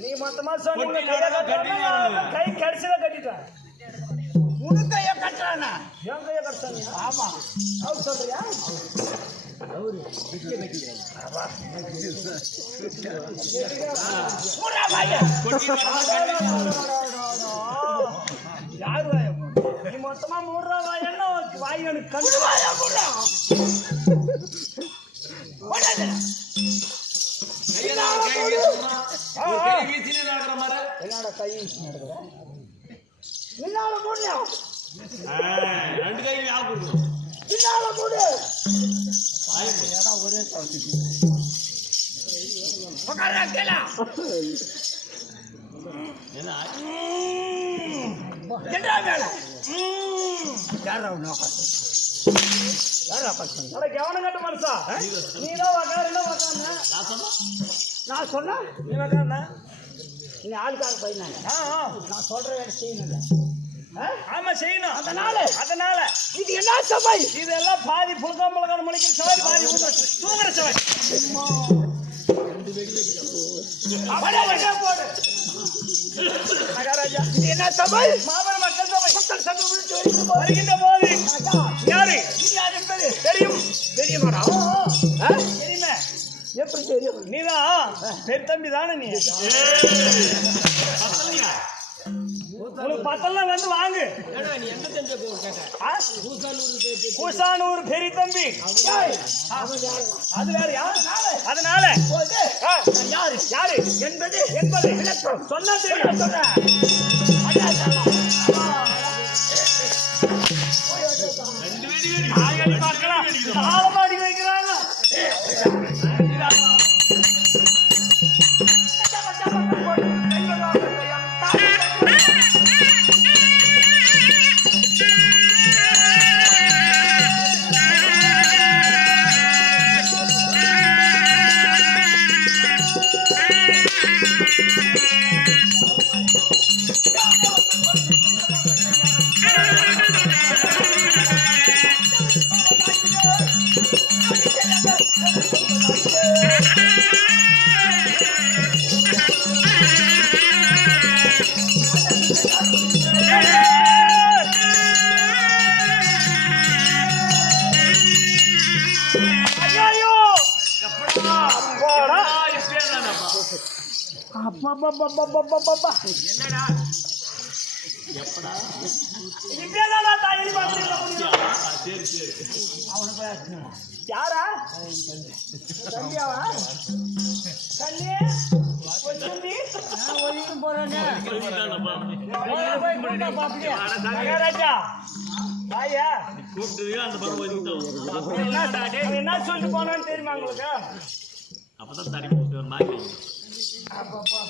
நீ மொத்தமா சொன்ன கை கடிச்சத கட்டிட்டான் உனக்கு கைய கட்டுறானா என் கைய கட்டுறானியா ஆமா அவரு சொல்றியா அவரு யாரு நீ மொத்தமா 3 ரூபா வாயன்னா வாய் எனக்கு கண்டு வாயா கவனம் கட்டு மனசா நீதான் நான் சொன்னா நீ நீ ஆளுக்காக போயிருந்தாங்க நான் சொல்ற வேலை செய்யணும் ஆமா செய்யணும் அதனால இது என்ன சபை இதெல்லாம் பாதி புழுக்காம்பழக்கான மணிக்கு சபை பாதி தூங்குற சபை மகாராஜா இது என்ன சபை மாபெரும் மக்கள் சபை வருகின்ற போது யாரு என்பது தெரியும் தெரியுமாடா தெரியுமே எப்படி தெரியும் நீதான் பெரிய தம்பி தானே நீ உனக்கு பத்தெல்லாம் வந்து வாங்கு கூசானூர் பெரிய தம்பி அது வேற அதனால யாரு யாரு என்பது சொன்னா தெரியும் பார்க்கலாம் வைக்கிறாங்க ஐயோ எப்படா அப்பாடா அப்பா என்னடா எப்படா இப்பேதானா தாயில் மாத்திர சரி அவன போய் யாரா கல்யாவா கல்லே ஒச்சுந்தி நான் ஒளிக்கு போறேனே போய் கூட்டா பாப்பியா மகாராஜா பாயா கூப்பிடுறியா அந்த பக்கம் ஒளிக்கிட்டோம் என்ன சொல்லி போனான்னு தெரியுமா உங்களுக்கு அப்பதான் தடி போட்டு ஒரு மாதிரி அப்பப்பா